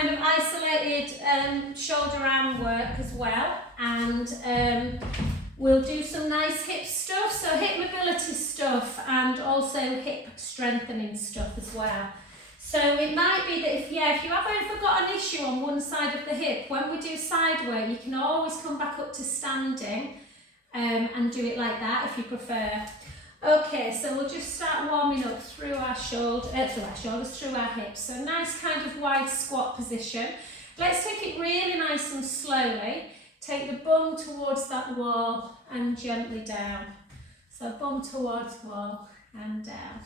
kind of isolated shoulder arm work as well, and we'll do some nice hip stuff, so hip mobility stuff and also hip strengthening stuff as well. So it might be that if you have ever got an issue on one side of the hip, when we do side work, you can always come back up to standing and do it like that if you prefer. Okay, so we'll just start warming up through our shoulders, through our hips. So nice kind of wide squat position. Let's take it really nice and slowly. Take the bum towards that wall and gently down. So bum towards wall and down.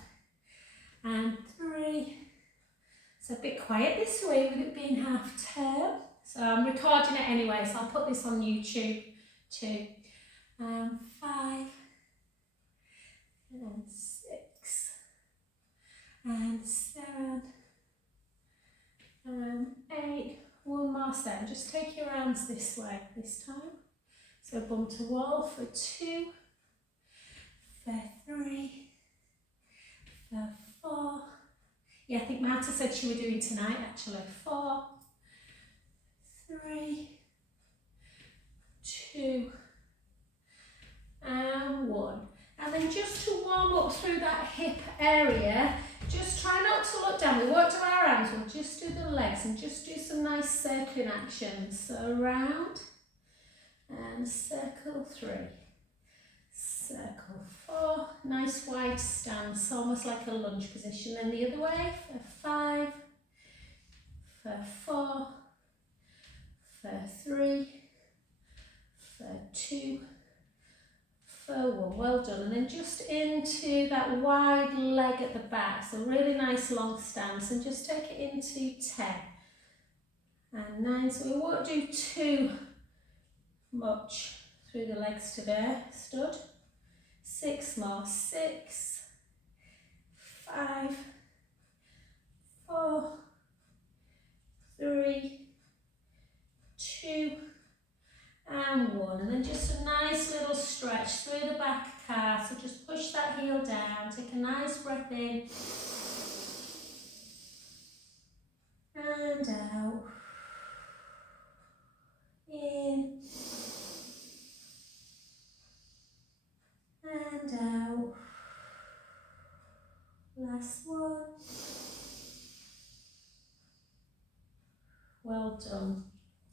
And 3. It's a bit quiet this way with it being half term. So I'm recording it anyway, so I'll put this on YouTube too. 5. And 6. And 7. And 8. One more set. Just take your arms this way this time. So bum to wall for 2. For 3. For 4. Yeah, I think Marta said she was doing tonight actually. 4, 3, 2, and 1. And then just to warm up through that hip area, just try not to look down. We won't do our arms, we'll just do the legs and just do some nice circling actions. So round and circle 3. Circle 4, nice wide stance, almost like a lunge position. Then the other way for 5, for 4, for 3, for 2, for 1. Well done. And then just into that wide leg at the back. So really nice long stance, and just take it into 10 and 9. So we won't do too much through the legs today. Stood. 6 more. 6, 5, 4, 3, 2, and 1. And then just a nice little stretch through the back calf. So just push that heel down. Take a nice breath in. And out. In. And out. Last one. Well done.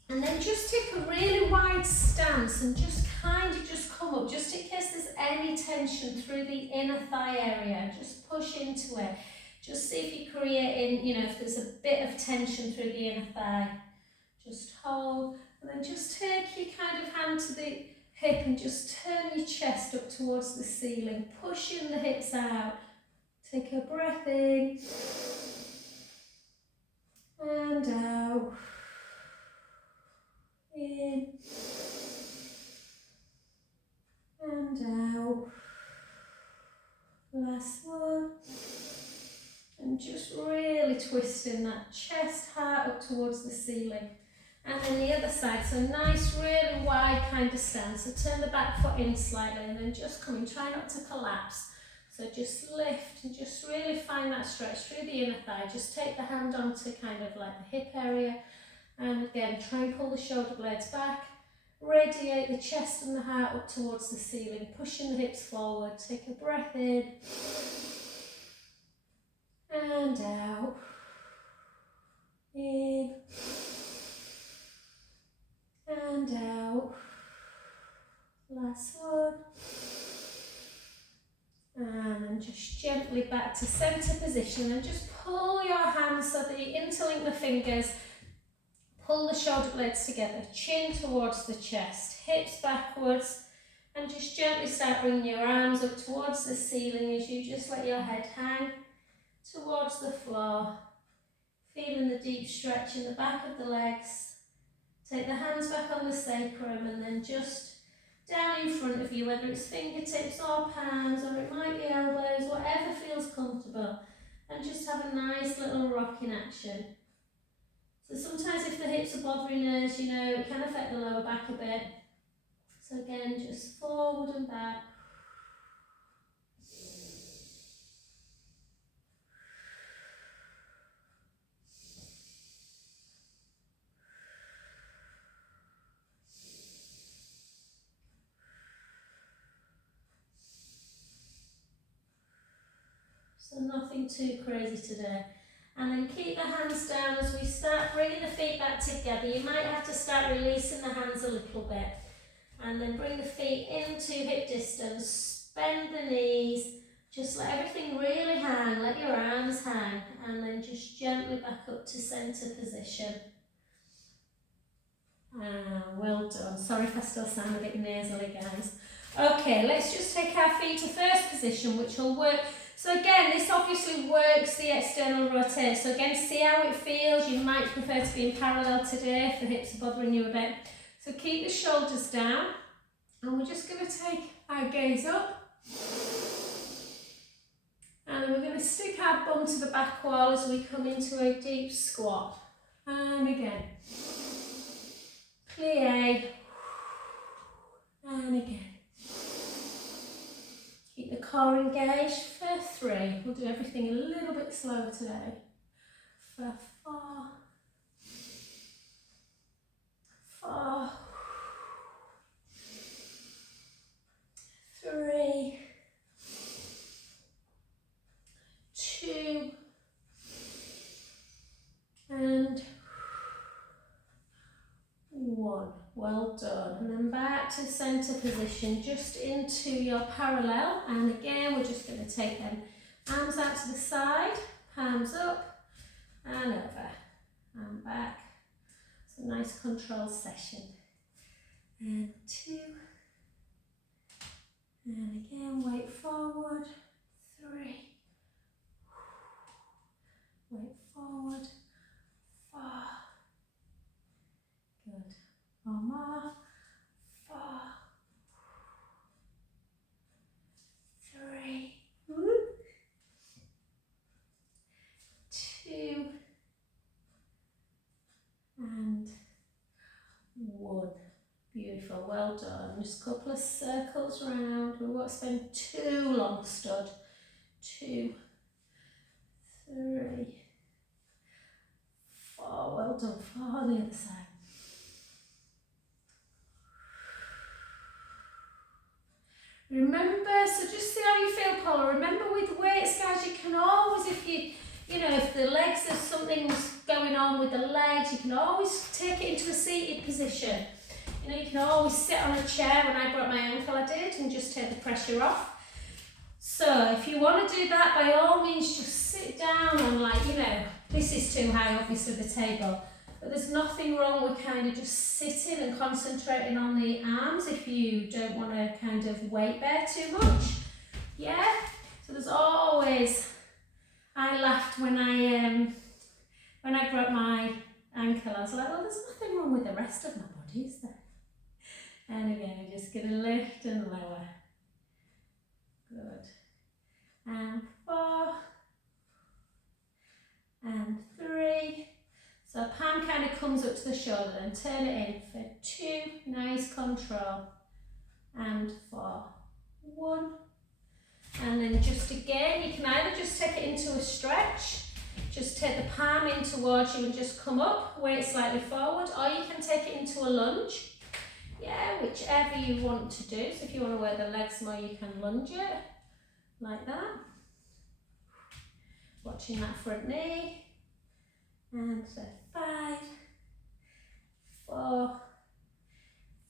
And then just take a really wide stance and just kind of just come up, just in case there's any tension through the inner thigh area. Just push into it. Just see if you're creating, if there's a bit of tension through the inner thigh. Just hold, and then just take your kind of hand to the hip and just turn your chest up towards the ceiling, pushing the hips out. Take a breath in and out. In and out. Last one. And just really twisting that chest, heart up towards the ceiling. And then the other side, so nice, really wide kind of stance. So turn the back foot in slightly and then just come in. Try not to collapse. So just lift and just really find that stretch through the inner thigh. Just take the hand onto kind of like the hip area. And again, try and pull the shoulder blades back. Radiate the chest and the heart up towards the ceiling. Pushing the hips forward. Take a breath in. And out. In. And out. Last one. And then just gently back to centre position and just pull your hands so that you interlink the fingers. Pull the shoulder blades together, chin towards the chest, hips backwards, and just gently start bringing your arms up towards the ceiling as you just let your head hang towards the floor. Feeling the deep stretch in the back of the legs. Take the hands back on the sacrum and then just down in front of you, whether it's fingertips or palms or it might be elbows, whatever feels comfortable. And just have a nice little rocking action. So sometimes if the hips are bothering us, it can affect the lower back a bit. So again, just forward and back. nothing too crazy today. And then keep the hands down as we start bringing the feet back together. You might have to start releasing the hands a little bit. And then bring the feet into hip distance, bend the knees, just let everything really hang, let your arms hang, and then just gently back up to centre position. Well done. Sorry if I still sound a bit nasally, guys. Okay, let's just take our feet to first position, which will work. So again, this obviously works the external rotate. So again, see how it feels. You might prefer to be in parallel today if the hips are bothering you a bit. So keep the shoulders down, and we're just going to take our gaze up. And then we're going to stick our bum to the back wall as we come into a deep squat. And again. Plie. And again. Keep the core engaged for 3. We'll do everything a little bit slower today. For 4. 4. 3. 2. And 1. Well done. And then back to centre position, just into your parallel. And again, we're just going to take them arms out to the side, palms up, and over, and back. It's a nice control session. And 2. And again, weight forward. 3. Weight forward. 4. Good. 1 more. 4. 3. 2. And 1. Beautiful. Well done. Just a couple of circles round. We won't spend too long stood. 2. 3. 4. Well done. 4 on the other side. Remember, so just see how you feel, Paula. Remember with weights, guys, you can always, if the legs, there's something's going on with the legs, you can always take it into a seated position. You can always sit on a chair. When I broke my ankle, I did, and just take the pressure off. So if you want to do that, by all means, just sit down on, this is too high, obviously, the table. But there's nothing wrong with kind of just sitting and concentrating on the arms if you don't want to kind of weight bear too much. Yeah? So there's always, I laughed when I broke my ankle. I was like, well, there's nothing wrong with the rest of my body, is there? And again, I'm just going to lift and lower. Good. And 4. And 3. So palm kind of comes up to the shoulder, then turn it in for 2, nice control, and 4, 1, and then just again, you can either just take it into a stretch, just take the palm in towards you and just come up, weight slightly forward, or you can take it into a lunge, yeah, whichever you want to do. So if you want to work the legs more, you can lunge it, like that, watching that front knee. And so 5, 4,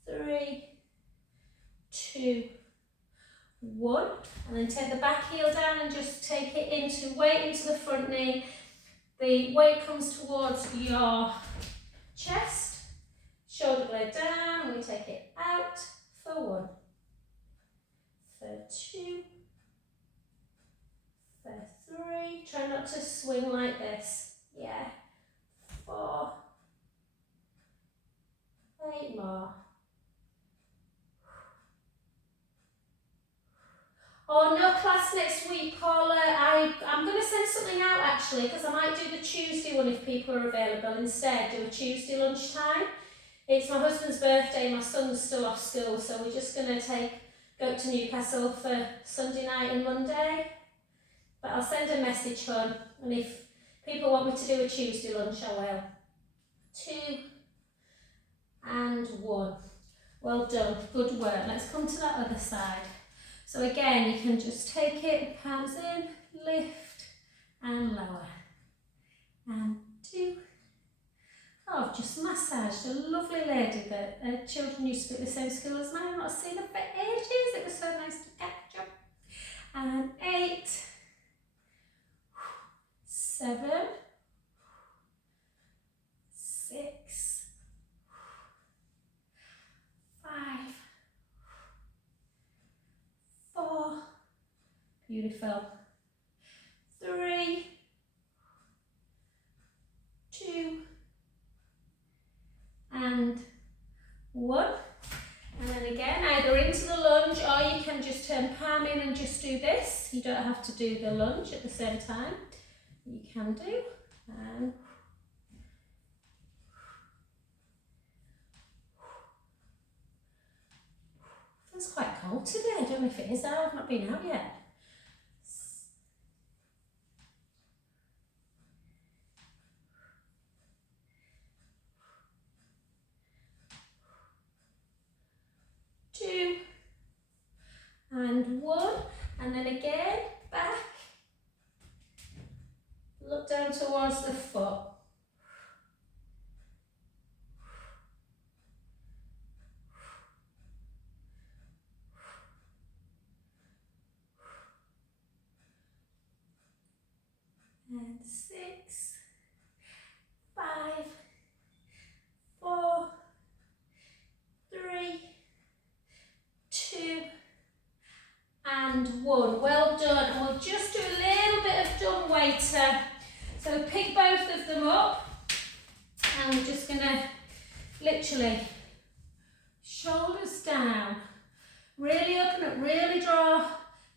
3, 2, 1. And then take the back heel down and just take it into weight into the front knee. The weight comes towards your chest. Shoulder blade down. We take it out for 1, for 2, for 3. Try not to swing like this. Yeah. 4, 8 more. Oh, no class next week, Paula. I'm going to send something out actually, because I might do the Tuesday one if people are available instead. Do a Tuesday lunchtime. It's my husband's birthday. My son's still off school, so we're just going to go to Newcastle for Sunday night and Monday. But I'll send a message home, and if people want me to do a Tuesday lunch, I will. 2 and 1. Well done, good work. Let's come to that other side. So again, you can just take it, palms in, lift, and lower, and 2. Oh, I've just massaged a lovely lady that her children used to be at the same school as mine. I've not seen her for ages. It was so nice to catch up. And 8, 7, 6, 5, 4, beautiful, 3, 2, and 1. And then again, either into the lunge, or you can just turn palm in and just do this. You don't have to do the lunge at the same time. You can do. And it's quite cold today. I don't know if it is out. I've not been out yet. Two, and 1, and then again, back, look down towards the foot. And 6, 5, 4, 3, 2, and 1. Well done. And we'll just do a little bit of dumb waiter. So pick both of them up, and we're just going to literally shoulders down, really open up, really draw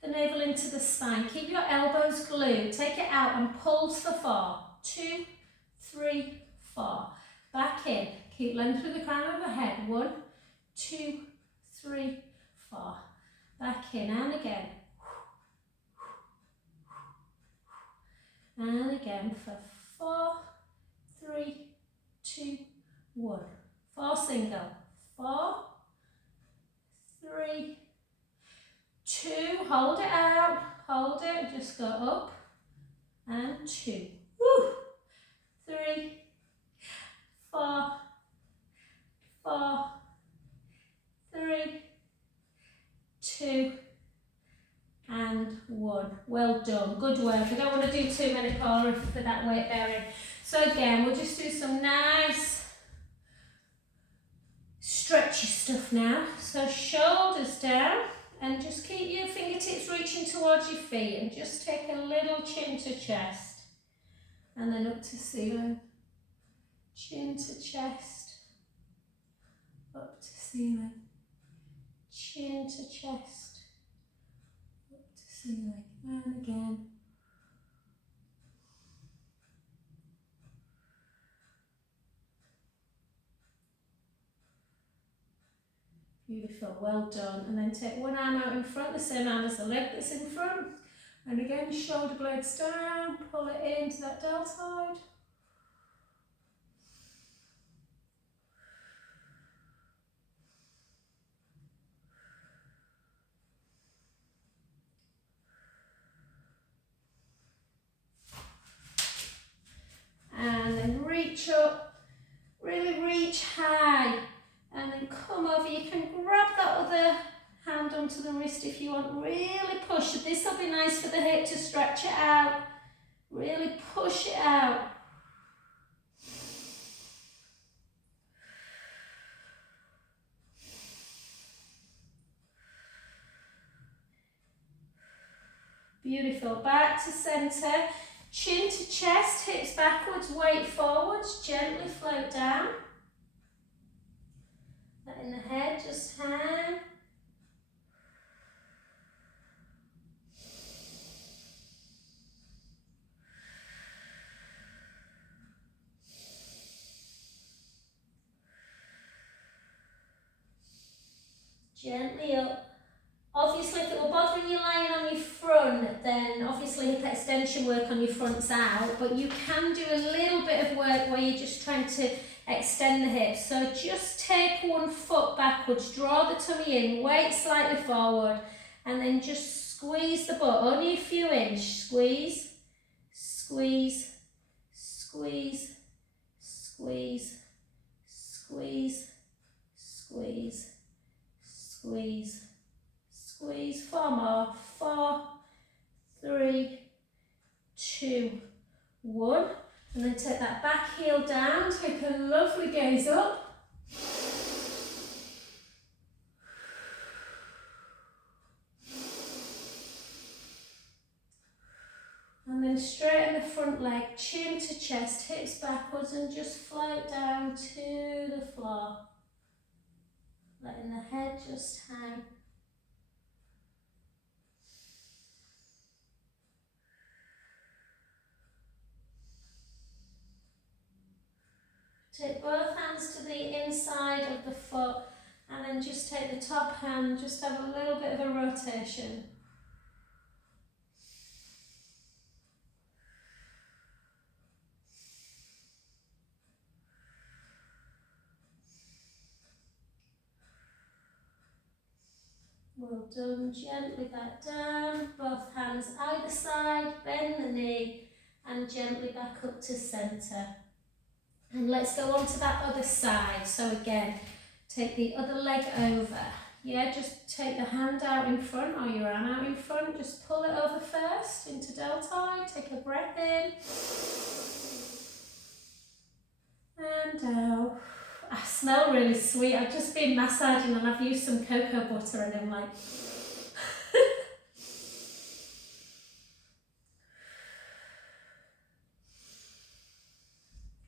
the navel into the spine. Keep your elbows glued. Take it out and pulse for 4. 2, 3, 4. Back in. Keep length through the crown of the head. 1, 2, 3, 4. Back in and again. And again for 4, 3, 2, 1. 4 single. 4, 3, 2. Hold it out. Hold it. Just go up. And 2. Woo. 3, 4, 4, 3, 2, and 1. Well done. Good work. I don't want to do too many core for that weight bearing. So again, we'll just do some nice stretchy stuff now. So shoulders down, and just keep your fingertips reaching towards your feet, and just take a little chin to chest, and then up to ceiling. Chin to chest, up to ceiling. Chin to chest, up to ceiling, and again. Beautiful, well done. And then take one arm out in front, the same arm as the leg that's in front. And again, shoulder blades down, pull it into that deltoid. And then reach up, really reach high, and then come over. You can grab that other hand onto the wrist if you want, really push. This will be nice for the hip to stretch it out, really push it out. Beautiful, back to centre. Chin to chest, hips backwards, weight forwards, gently float down. Letting the head just hang. Gently up. Obviously, if it were bothering you lying on your front, then obviously hip extension work on your front's out, but you can do a little bit of work where you're just trying to extend the hips. So just take one foot backwards, draw the tummy in, weight slightly forward, and then just squeeze the butt, only a few inches. Squeeze, squeeze, squeeze, squeeze, squeeze, squeeze, squeeze, squeeze. 4 more. 4, 3, 2, 1. And then take that back heel down, take a lovely gaze up. And then straighten the front leg, chin to chest, hips backwards, and just float down to the floor. Letting the head just hang. Take both hands to the inside of the foot, and then just take the top hand, just have a little bit of a rotation. Well done, gently back down, both hands either side, bend the knee, and gently back up to centre. And let's go on to that other side. So again, take the other leg over. Yeah, just take the hand out in front or your arm out in front. Just pull it over first into deltoid. Take a breath in. And out. I smell really sweet. I've just been massaging and I've used some cocoa butter and I'm like...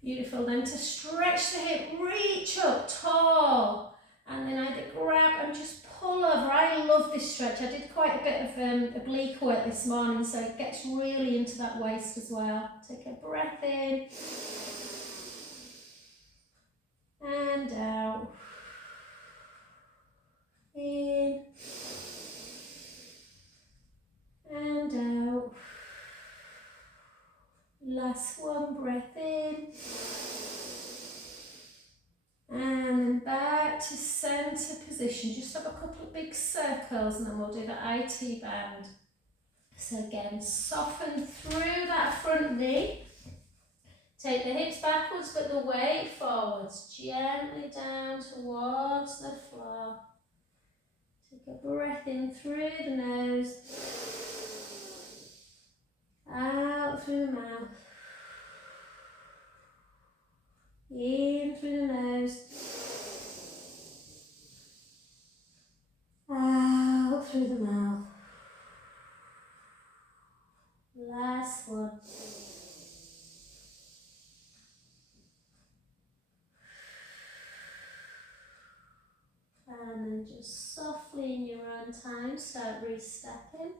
Beautiful. Then to stretch the hip, reach up tall, and then either grab and just pull over. I love this stretch. I did quite a bit of oblique work this morning, so it gets really into that waist as well. Take a breath in and out. In and out. Last one, breath in. And then back to centre position. Just have a couple of big circles and then we'll do the IT band. So again, soften through that front knee. Take the hips backwards but the weight forwards. Gently down towards the floor. Take a breath in through the nose. Out through the mouth. In through the nose. Out through the mouth. Last one. And then just softly in your own time start re-stepping.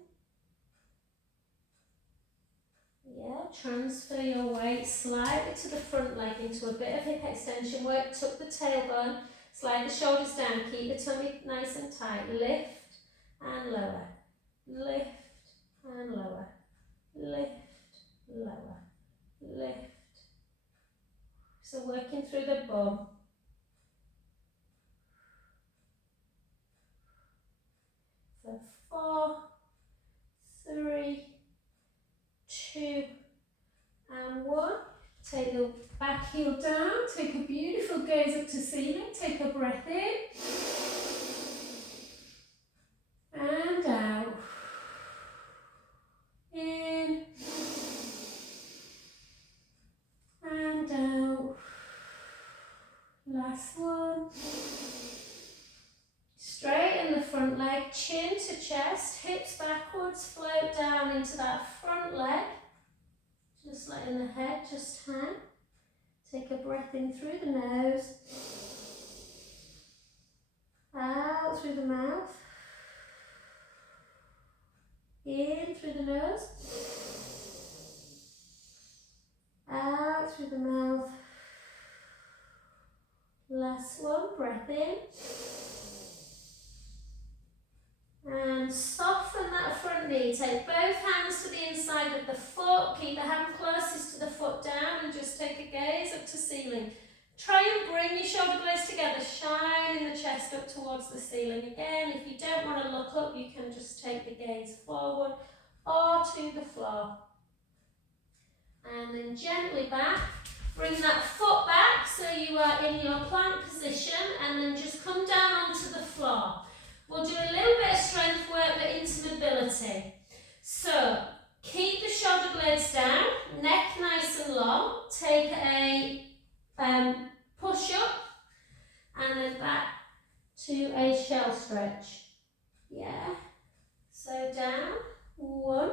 Yeah, transfer your weight slightly to the front leg into a bit of hip extension work. Tuck the tailbone, slide the shoulders down, keep the tummy nice and tight. Lift and lower, lift and lower, lift, lower, lift. So working through the bum. For 4, 3, 2, and 1. Take the back heel down, take a beautiful gaze up to ceiling, take a breath in and out. In and out. Last one. Straighten the front leg, chin to chest, hips backwards, float down into that front leg. Just letting the head just hang. Take a breath in through the nose. Out through the mouth. In through the nose. Out through the mouth. Last one, breath in. And soften that front knee. Take both hands to the inside of the foot. Keep the hand closest to the foot down and just take a gaze up to ceiling. Try and bring your shoulder blades together, shining the chest up towards the ceiling. Again, if you don't want to look up, you can just take the gaze forward or to the floor. and then gently back. Bring that foot back so you are in your plank position, and then just come down onto the floor. We'll do a little bit of strength work but into mobility. So keep the shoulder blades down, neck nice and long. Take a push up and then back to a shell stretch. Yeah. So down, 1.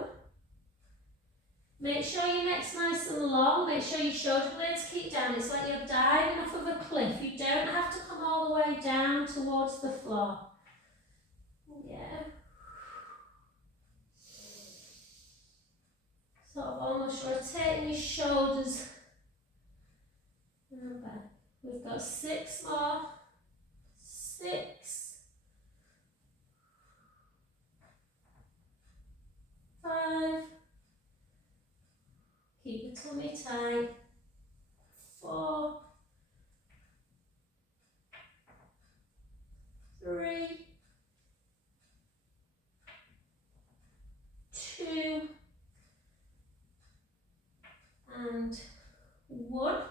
Make sure your neck's nice and long. Make sure your shoulder blades keep down. It's like you're diving off of a cliff. You don't have to come all the way down towards the floor. Yeah. Sort of almost rotating your shoulders and back. We've got 6 more. 6. 5. Keep the tummy tight. 4. 3. 2. And 1.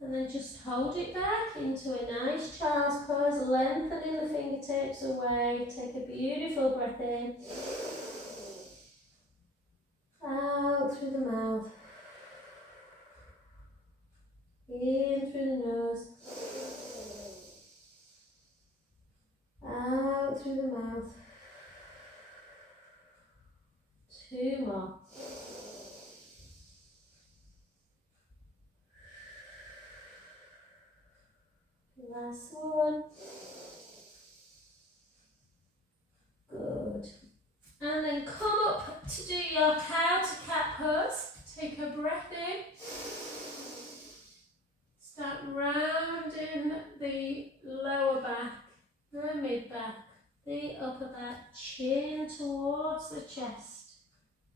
And then just hold it back into a nice child's pose, lengthening the fingertips away. Take a beautiful breath in. Out through the mouth. In through the nose. Out through the mouth. 2 more. Last one. Good. And then come up to do your cow to cat pose. Take a breath in. Start rounding the lower back, the mid back, the upper back, chin towards the chest,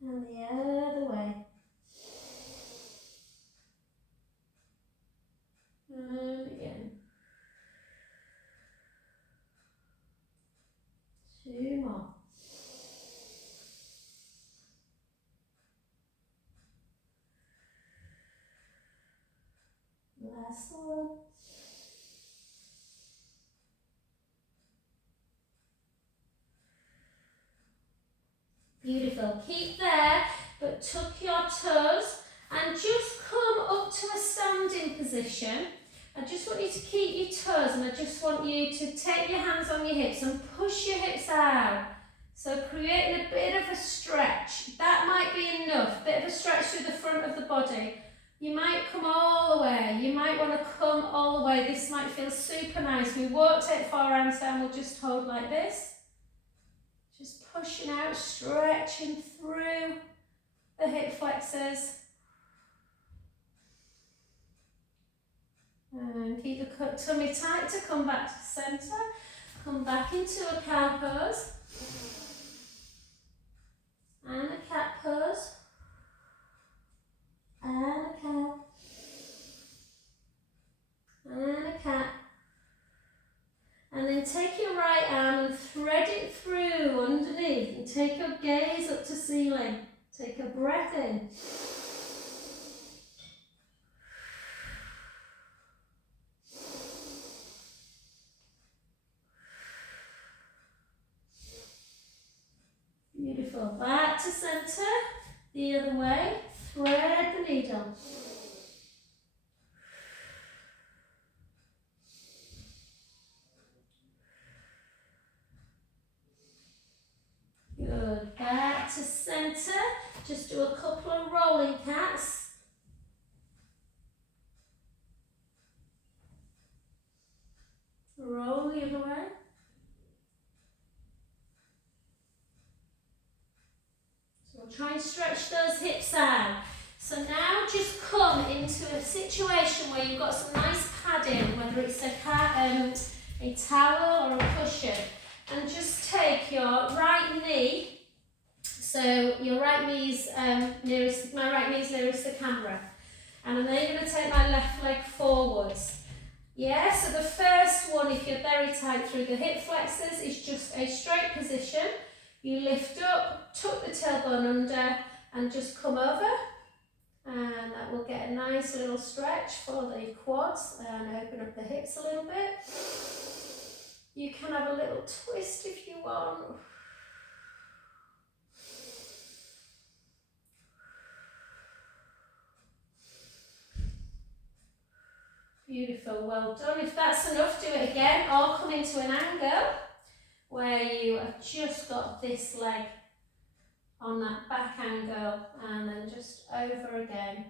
and the other way. And again. 2 more. Last one. Beautiful. Keep there, but tuck your toes and just come up to a standing position. I just want you to keep your toes, and I just want you to take your hands on your hips and push your hips out. So creating a bit of a stretch. That might be enough. Bit of a stretch through the front of the body. You might come all the way. You might want to come all the way. This might feel super nice. We won't take forearms down. We'll just hold like this. Just pushing out, stretching through the hip flexors. And keep the tummy tight to come back to the centre. Come back into a cow pose. And a cat pose. And a cow. And a cat. And then take your right arm and thread it through underneath. And take your gaze up to ceiling. Take a breath in. Beautiful. Back to centre. The other way. Thread the needle. Good. Back to centre. Just do a couple of rolling cats. Roll the other way. So we'll try and stretch those hips out. So now just come into a situation where you've got some nice padding, whether it's a towel or a cushion, and just take your right knee, so your right knee's nearest, my right knee's nearest the camera, and I'm then going to take my left leg forwards. Yeah, so the first one, if you're very tight through the hip flexors, is just a straight position. You lift up, tuck the tailbone under, and just come over. And that will get a nice little stretch for the quads and open up the hips a little bit. You can have a little twist if you want. Beautiful, well done. If that's enough, do it again, or come into an angle where you have just got this leg on that back angle and then just over again.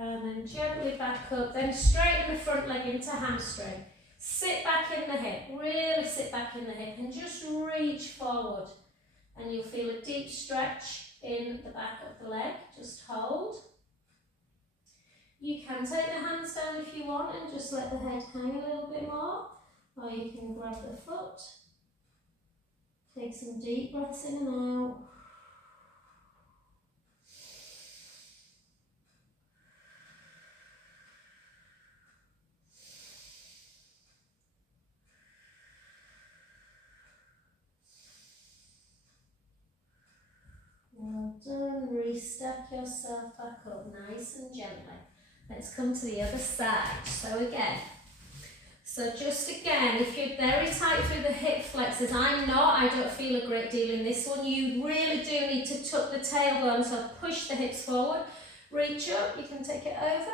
And then gently back up, then straighten the front leg into hamstring. Sit back in the hip, really sit back in the hip and just reach forward. And you'll feel a deep stretch in the back of the leg, just hold. You can take the hands down if you want and just let the head hang a little bit more. Or you can grab the foot. Take some deep breaths in and out. Well done. Restep yourself back up nice and gently. Let's come to the other side. So just again, if you're very tight through the hip flexors, I'm not, I don't feel a great deal in this one. You really do need to tuck the tailbone, so push the hips forward. Reach up, you can take it over.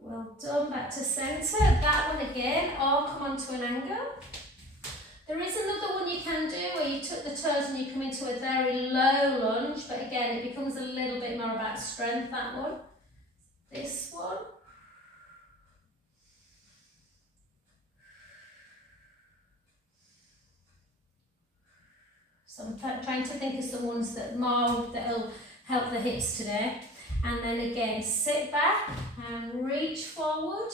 Well done, back to centre. That one again, or come onto an angle. There is another one you can do where you tuck the toes and you come into a very low lunge, but again, it becomes a little bit more about strength, that one. This one. So I'm trying to think of some ones that'll help the hips today. And then again, sit back and reach forward.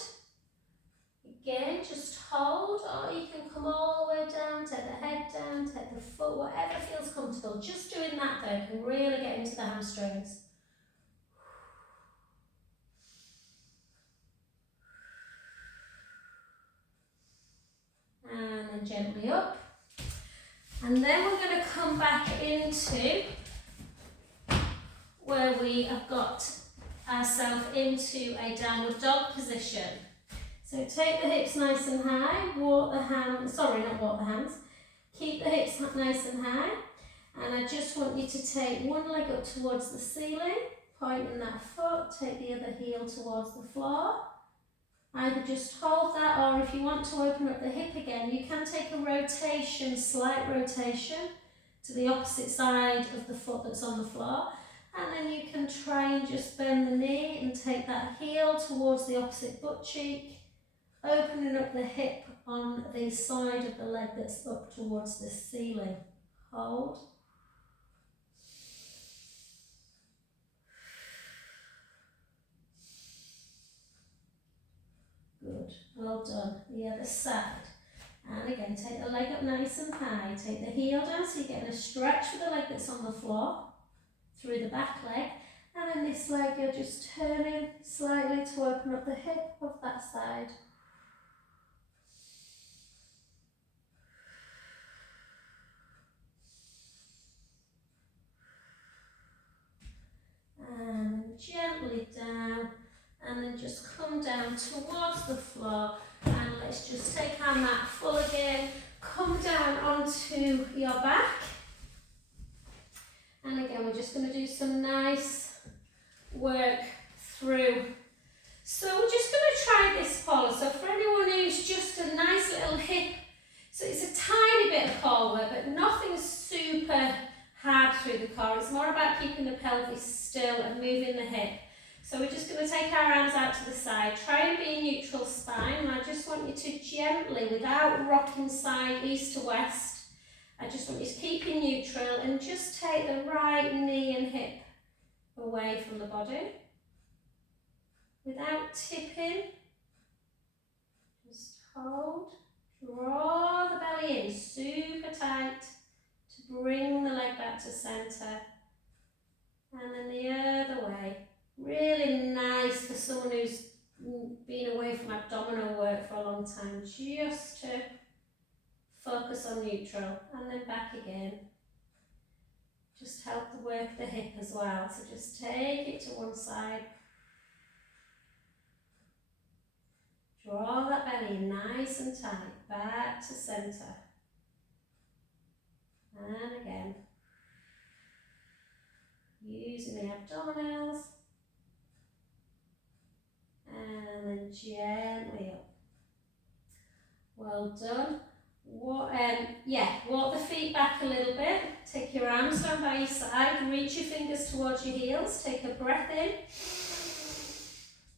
Again, just hold, or you can come all the way down, take the head down, take the foot, whatever feels comfortable. Just doing that though can really get into the hamstrings. And then gently up. And then we're going to come back into where we have got ourselves into a downward dog position. So take the hips nice and high, walk the hands, not walk the hands, keep the hips nice and high, and I just want you to take one leg up towards the ceiling, pointing that foot, take the other heel towards the floor. Either just hold that, or if you want to open up the hip again, you can take a rotation, slight rotation, to the opposite side of the foot that's on the floor. And then you can try and just bend the knee and take that heel towards the opposite butt cheek, opening up the hip on the side of the leg that's up towards the ceiling. Hold. Good, well done. The other side. And again, take the leg up nice and high. Take the heel down so you're getting a stretch for the leg that's on the floor through the back leg. And then this leg, you're just turning slightly to open up the hip of that side. And gently down, and then just come down towards the floor, and let's just take our mat full again, come down onto your back, and again we're just going to do some nice work through. So we're just going to try this, Paula. So for anyone who's just a nice little hip, so it's a tiny bit of core work, but nothing super hard through the core. It's more about keeping the pelvis still and moving the hip. So we're just going to take our arms out to the side, try and be in neutral spine, and I just want you to gently, without rocking side east to west, I just want you to keep in neutral and just take the right knee and hip away from the body without tipping. Just hold. Draw the belly in super tight to bring the leg back to centre. And then the other way. Really nice for someone who's been away from abdominal work for a long time, just to focus on neutral, and then back again. Just help to work the hip as well, so just take it to one side. Draw that belly in nice and tight, back to centre. And again. Using the abdominals. And then gently up. Well done. Walk the feet back a little bit. Take your arms down by your side. Reach your fingers towards your heels. Take a breath in.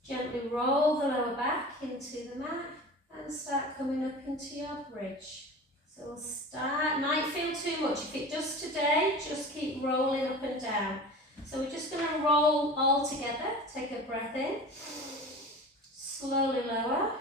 Gently roll the lower back into the mat and start coming up into your bridge. So we'll start, might feel too much. If it does today, just keep rolling up and down. So we're just going to roll all together. Take a breath in. Slowly lower.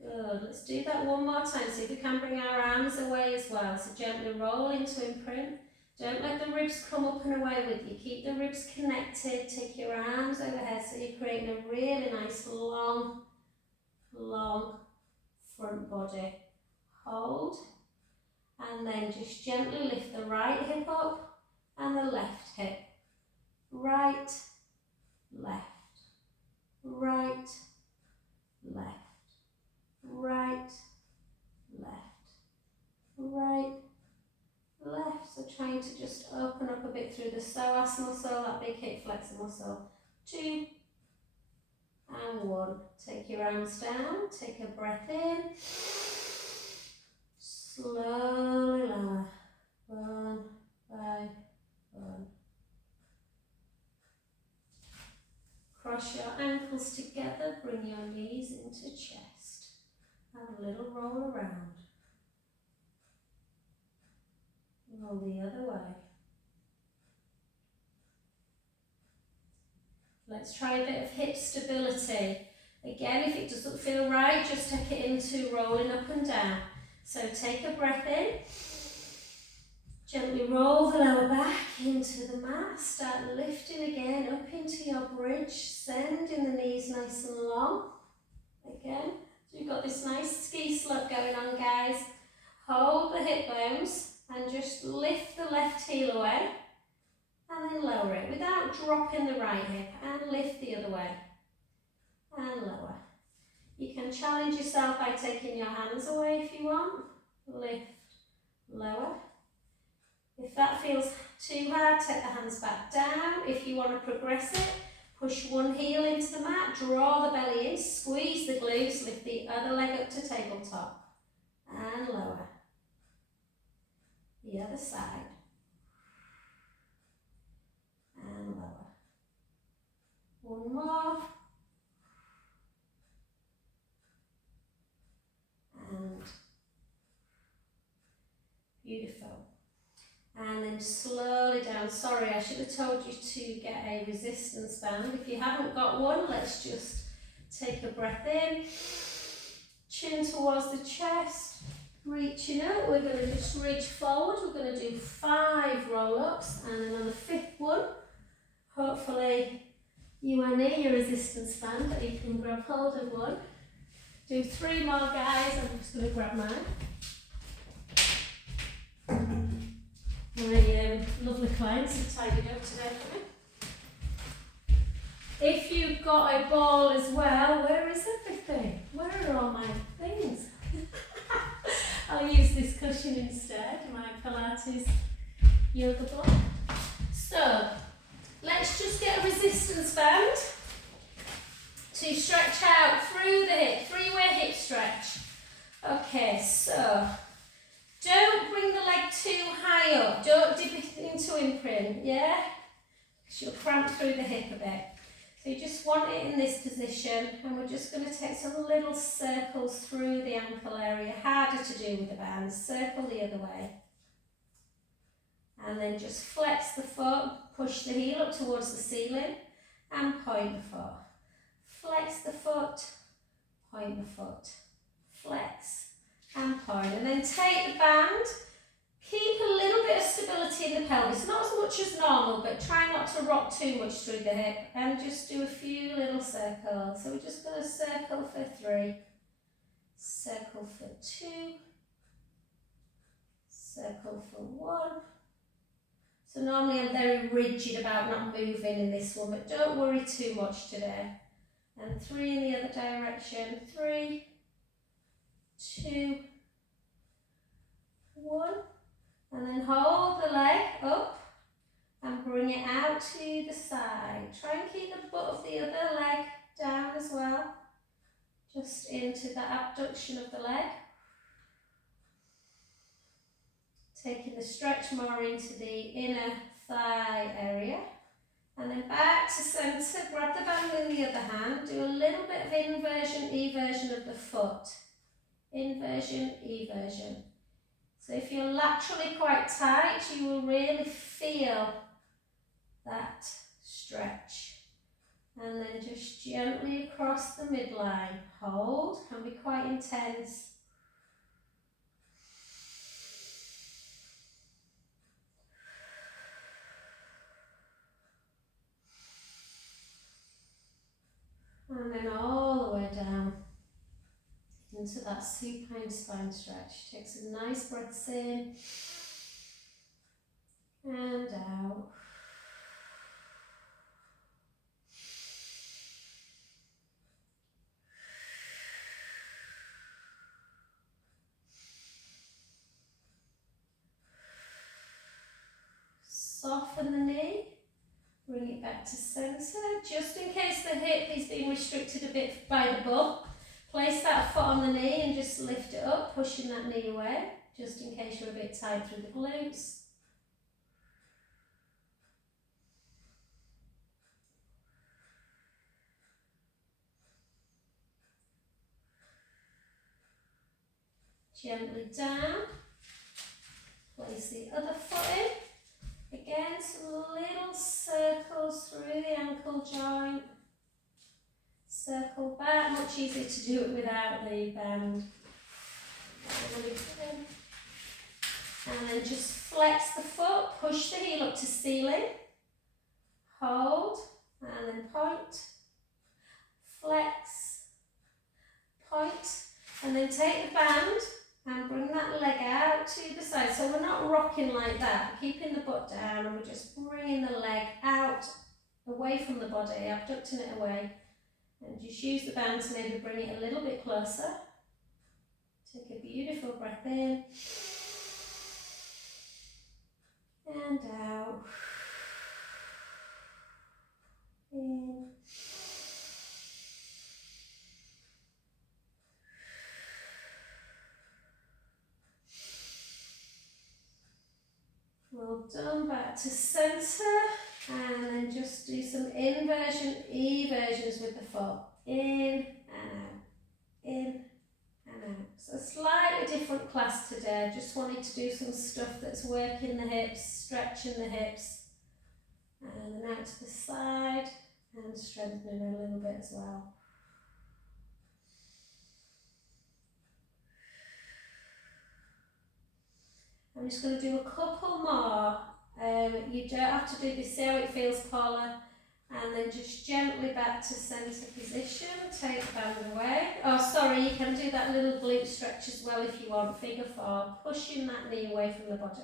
Good. Let's do that one more time. See if we can bring our arms away as well. So gently roll into imprint. Don't let the ribs come up and away with you. Keep the ribs connected. Take your arms overhead so you're creating a really nice long front body. Hold. And then just gently lift the right hip up and the left hip. Right, left, right, left, right, left, right, left. So trying to just open up a bit through the psoas muscle, that big hip flexor muscle. 2 and 1. Take your arms down, take a breath in. Slowly lower. 1 by 1. Cross your ankles together, bring your knees into chest. Have a little roll around. Roll the other way. Let's try a bit of hip stability. Again, if it doesn't feel right, just take it into rolling up and down. So take a breath in. Gently roll the lower back into the mat. Start lifting again up into your bridge. Sending the knees nice and long. Again, so you've got this nice ski slope going on, guys. Hold the hip bones and just lift the left heel away. And then lower it without dropping the right hip. And lift the other way. And lower. You can challenge yourself by taking your hands away if you want. Lift, lower. If that feels too hard, take the hands back down. If you want to progress it, push one heel into the mat, draw the belly in, squeeze the glutes, lift the other leg up to tabletop. And lower. The other side. And lower. One more. And beautiful. And then slowly down. Sorry, I should have told you to get a resistance band. If you haven't got one, let's just take a breath in. Chin towards the chest. Reaching up. We're going to just reach forward. We're going to do 5 roll-ups. And then on the 5th one, hopefully you need your resistance band that you can grab hold of one. Do 3 more, guys. I'm just going to grab mine. My lovely clients have tidied up today for me. If you've got a ball as well, where is everything? Where are all my things? I'll use this cushion instead, my Pilates yoga ball. So, let's just get a resistance band to stretch out through the hip, 3-way hip stretch. Okay, so don't bring the leg too high up. Don't dip it into imprint, yeah? Because you'll cramp through the hip a bit. So you just want it in this position, and we're just going to take some little circles through the ankle area. Harder to do with the band. Circle the other way. And then just flex the foot, push the heel up towards the ceiling and point the foot. Flex the foot, point the foot, flex and point. And then take the band, keep a little bit of stability in the pelvis, not as much as normal, but try not to rock too much through the hip, and just do a few little circles. So we're just going to circle for 3, circle for 2, circle for 1. So normally I'm very rigid about not moving in this one, but don't worry too much today. And 3 in the other direction, 3, 2, 1. And then hold the leg up and bring it out to the side. Try and keep the butt of the other leg down as well, just into the abduction of the leg. Taking the stretch more into the inner thigh area. And then back to centre, grab the band in the other hand, do a little bit of inversion, eversion of the foot. Inversion, eversion. So if you're laterally quite tight, you will really feel that stretch. And then just gently across the midline. Hold, can be quite intense. And then all the way down into that supine spine stretch. Take some nice breaths in and out. Soften the knee. Bring it back to centre, just in case the hip is being restricted a bit by the butt. Place that foot on the knee and just lift it up, pushing that knee away, just in case you're a bit tight through the glutes. Gently down, place the other foot in. Again, some little circles through the ankle joint. Circle back, much easier to do it without the band. And then just flex the foot, push the heel up to ceiling. Hold, and then point. Flex, point, and then take the band and bring that leg out to the side. So we're not rocking like that, we're keeping the butt down and we're just bringing the leg out away from the body, abducting it away. And just use the band to maybe bring it a little bit closer. Take a beautiful breath in and out. In. Well done, back to centre, and then just do some inversion, eversions with the foot. In and out, in and out. So a slightly different class today. Just wanted to do some stuff that's working the hips, stretching the hips, and then out to the side and strengthening a little bit as well. I'm just going to do a couple more. You don't have to do this, see how it feels, Paula. And then just gently back to centre position, take the band away. Oh, sorry, you can do that little glute stretch as well if you want, figure 4, pushing that knee away from the body.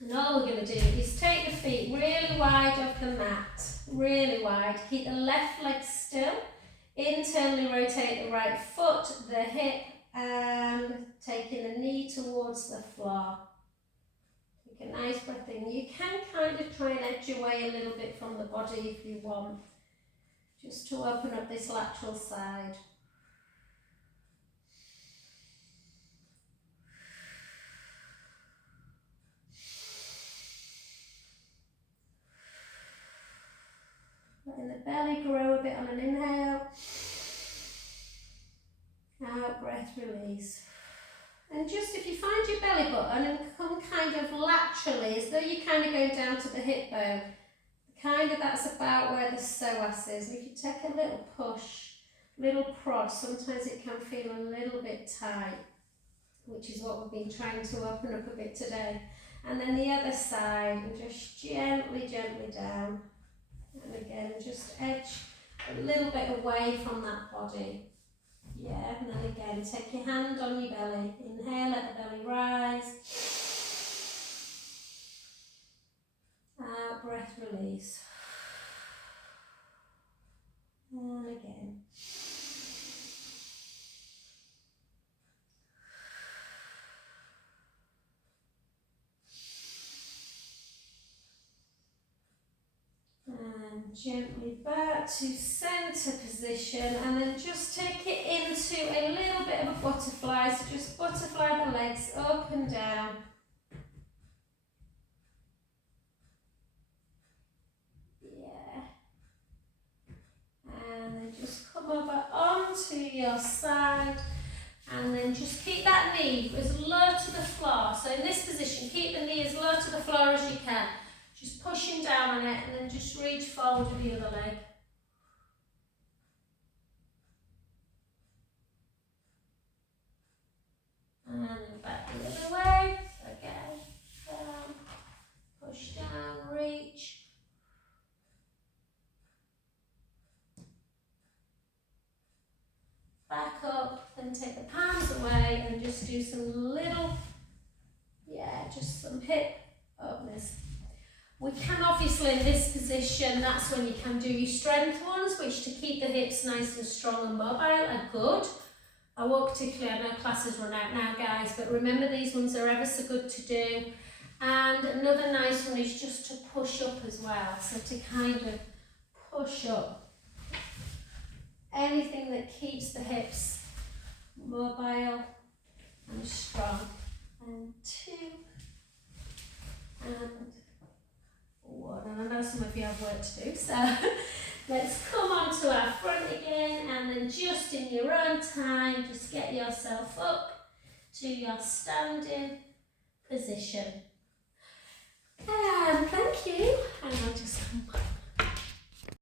And all we're going to do is take the feet really wide off the mat, really wide. Keep the left leg still. Internally rotate the right foot, the hip, and taking the knee towards the floor. Take a nice breath in. You can kind of try and edge away a little bit from the body if you want, just to open up this lateral side. letting the belly grow a bit on an inhale. Out, breath, release. And just if you find your belly button and come kind of laterally, as though you're kind of going down to the hip bone, kind of that's about where the psoas is. And if you take a little push, little prod, sometimes it can feel a little bit tight, which is what we've been trying to open up a bit today. And then the other side, and just gently, gently down. And again, just edge a little bit away from that body. Yeah, and then again, take your hand on your belly. Inhale, let the belly rise. Out, breath, release. And again. And gently back to centre position, and then just take it into a little bit of a butterfly. So just butterfly the legs up and down. Yeah. And then just come over onto your side, and then just keep that knee as low to the floor. So in this position, keep the knee as low to the floor as you can. Just pushing down on it, and then just reach forward with the other leg. And then back the other way. So again, down, push down, reach. Back up, then take the palms away and just do some little, just some hip openers. We can obviously in this position, that's when you can do your strength ones, which to keep the hips nice and strong and mobile are good. I won't particularly, I know classes run out now guys, but remember these ones are ever so good to do. And another nice one is just to push up as well, so to kind of push up. Anything that keeps the hips mobile and strong. And 2, and 1. And I know some of you have work to do, so let's come on to our front again, and then just in your own time, just get yourself up to your standing position. And thank you. And I'll just come back.